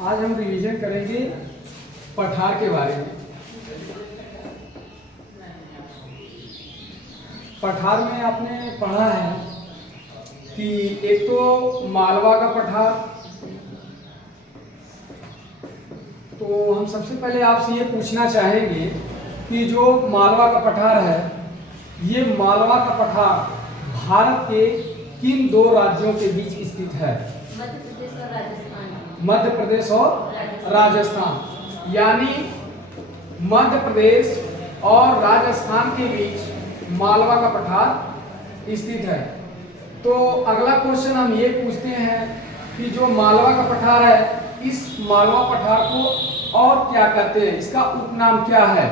आज हम रिवीजन करेंगे पठार के बारे में। पठार में आपने पढ़ा है कि एक तो मालवा का पठार, तो हम सबसे पहले आपसे ये पूछना चाहेंगे कि जो मालवा का पठार है, ये मालवा का पठार भारत के किन दो राज्यों के बीच स्थित है? मध्य प्रदेश और राजस्थान। यानी मध्य प्रदेश और राजस्थान के बीच मालवा का पठार स्थित है। तो अगला क्वेश्चन हम ये पूछते हैं कि जो मालवा का पठार है, इस मालवा पठार को और क्या कहते हैं? इसका उपनाम क्या है?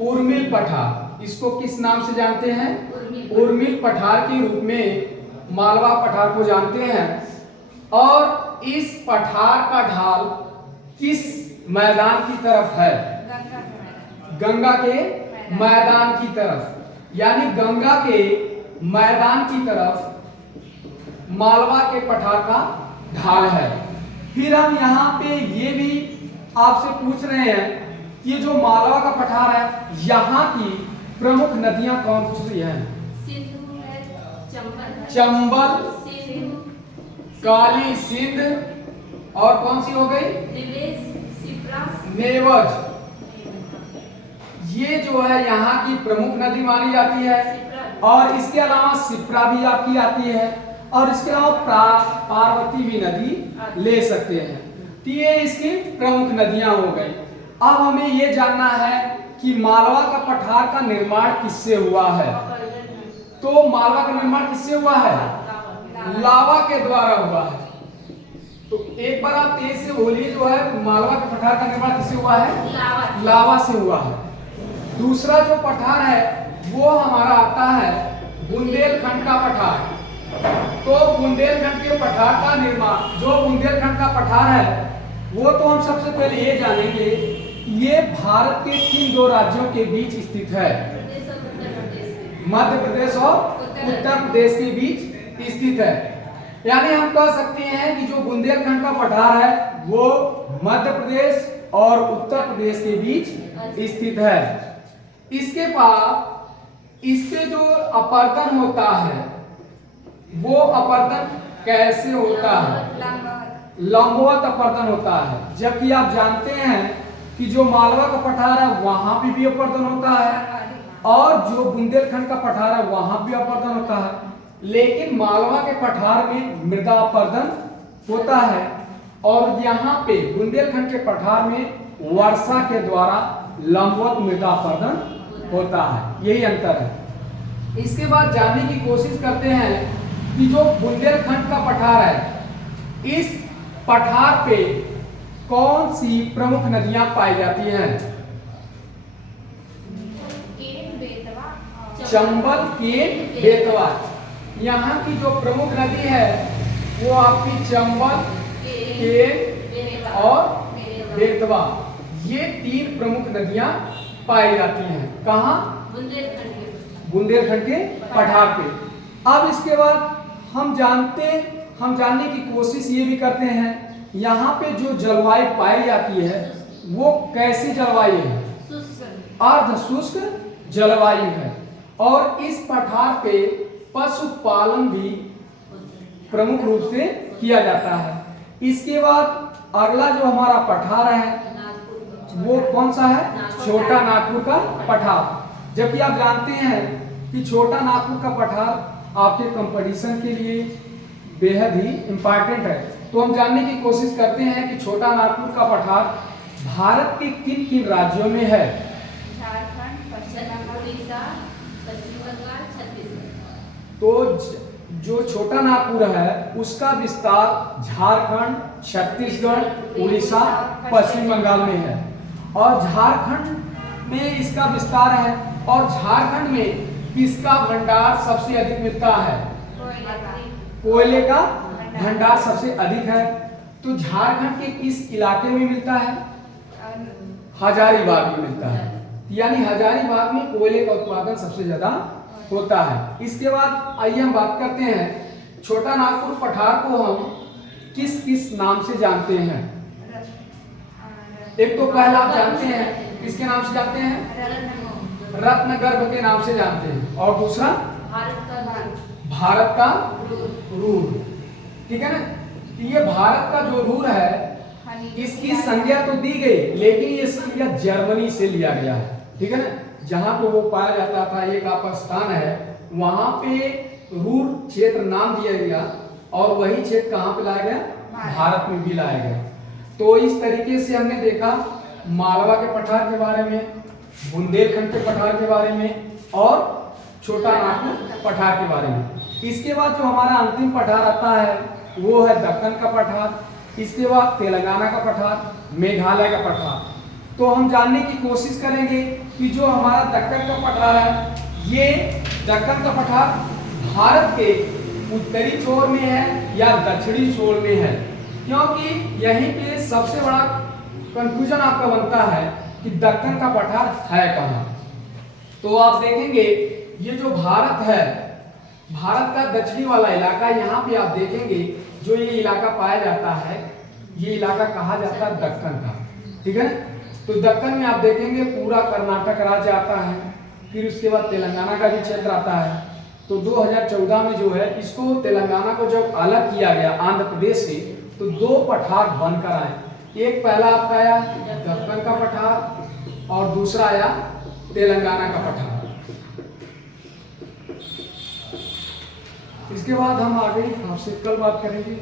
उर्मिल पठार। इसको किस नाम से जानते हैं? उर्मिल पठार के रूप में मालवा पठार को जानते हैं। और इस पठार का ढाल किस मैदान की तरफ है? गंगा के मैदान की तरफ। यानी गंगा के मैदान की तरफ मालवा के पठार का ढाल है। फिर हम यहाँ पे ये भी आपसे पूछ रहे हैं कि जो मालवा का पठार है, यहाँ की प्रमुख नदियां कौन सी हैं? चंबल, काली सिंध और कौन सी हो गई? नेवज। ये जो है यहाँ की प्रमुख नदी मानी जाती है। और इसके अलावा सिप्रा भी आपकी आती है, और इसके अलावा पार्वती भी नदी ले सकते हैं। तो ये इसकी प्रमुख नदियां हो गई। अब हमें ये जानना है कि मालवा का पठार का निर्माण किससे हुआ है? तो मालवा का निर्माण किससे हुआ है? लावा के द्वारा हुआ है। तो एक बार आप तेज से बोलिए, जो है मालवा के पठार का निर्माण किससे हुआ है? लावा से हुआ है। दूसरा जो पठार है वो हमारा आता है बुंदेलखंड का पठार। तो बुंदेलखंड के पठार का निर्माण, जो बुंदेलखंड का पठार है, वो तो हम सबसे पहले ये जानेंगे, ये भारत के किन दो राज्यों के बीच स्थित है? मध्य प्रदेश और उत्तर प्रदेश के बीच स्थित है। यानी हम कह सकते हैं कि जो बुंदेलखंड का पठार है वो मध्य प्रदेश और उत्तर प्रदेश के बीच स्थित है। इसके बाद इसके जो अपर्दन होता है, वो अपर्दन कैसे होता है? लंबवत अपर्दन होता है। जबकि आप जानते हैं कि जो मालवा का पठार है वहां पे भी अपर्दन होता है, और जो बुंदेलखंड का पठार है वहां भी अपर्दन होता है। लेकिन मालवा के पठार में मृदा अपर्दन होता है, और यहाँ पे बुंदेलखंड के पठार में वर्षा के द्वारा लंबवत मृदा अपर्दन होता है। यही अंतर है। इसके बाद जानने की कोशिश करते हैं कि जो बुंदेलखंड का पठार है, इस पठार पे कौन सी प्रमुख नदियां पाई जाती हैं? चंबल, केन, बेतवा। यहाँ की जो प्रमुख नदी है वो आपकी चंबल, केन और बेतवा। ये तीन प्रमुख नदियां पाई जाती हैं। कहाँ? बुंदेलखंड के पठार पे। अब इसके बाद हम जानने की कोशिश ये भी करते हैं, यहाँ पे जो जलवायु पाई जाती है वो कैसी जलवायु है? अर्ध शुष्क जलवायु है। और इस पठार पे पशुपालन भी प्रमुख रूप से किया जाता है। इसके बाद अगला जो हमारा पठार है वो कौन सा है? छोटा नागपुर का पठार। जबकि आप जानते हैं कि छोटा नागपुर का पठार आपके कंपटीशन के लिए बेहद ही इम्पोर्टेंट है। तो हम जानने की कोशिश करते हैं कि छोटा नागपुर का पठार भारत के किन किन राज्यों में है? तो जो छोटा नागपुर है उसका विस्तार झारखंड, छत्तीसगढ़, उड़ीसा, पश्चिम बंगाल में है। और झारखंड में इसका विस्तार है। और झारखंड में किसका भंडार सबसे अधिक मिलता है? कोयले का भंडार सबसे अधिक है। तो झारखंड के किस इलाके में मिलता है? हजारीबाग में मिलता है। यानी हजारीबाग में कोयले का उत्पादन सबसे ज्यादा होता है। इसके बाद आइए हम बात करते हैं छोटा नागपुर पठार को हम किस किस नाम से जानते हैं? एक तो पहला आप जानते हैं, किसके नाम से जानते हैं? रत्नगर्भ के नाम से जानते हैं। और दूसरा भारत का रूर, ठीक है ना। तो ये भारत का जो रूर है, इसकी संज्ञा तो दी गई, लेकिन ये संज्ञा जर्मनी से लिया गया है, ठीक है ना। जहां पे वो पाया जाता था, एक आपका स्थान है, वहां पे रूर क्षेत्र नाम दिया गया, और वही क्षेत्र कहां पे लाया गया? भारत में भी लाया गया। तो इस तरीके से हमने देखा मालवा के पठार के बारे में, बुंदेलखंड के पठार के बारे में, और छोटा नागपुर पठार के बारे में। इसके बाद जो हमारा अंतिम पठार आता है वो है दक्कन का पठार। इसके बाद तेलंगाना का पठार, मेघालय का पठार। तो हम जानने की कोशिश करेंगे कि जो हमारा दक्कन का पठार है, ये दक्कन का पठार भारत के उत्तरी छोर में है या दक्षिणी छोर में है, क्योंकि यहीं पे सबसे बड़ा कंफ्यूजन आपका बनता है कि दक्कन का पठार है कहाँ। तो आप देखेंगे ये जो भारत है, भारत का दक्षिणी वाला इलाका, यहाँ पे आप देखेंगे जो ये इलाका पाया जाता है, ये इलाका कहा जाता है दक्कन का, ठीक है ना। तो दक्कन में आप देखेंगे पूरा कर्नाटक राज्य आता है, फिर उसके बाद तेलंगाना का भी क्षेत्र आता है। तो 2014 में जो है इसको, तेलंगाना को जब अलग किया गया आंध्र प्रदेश से, तो दो पठार बनकर आए। एक पहला आपका आया दक्कन का पठार, और दूसरा आया तेलंगाना का पठार। इसके बाद हम आगे आपसे कल बात करेंगे।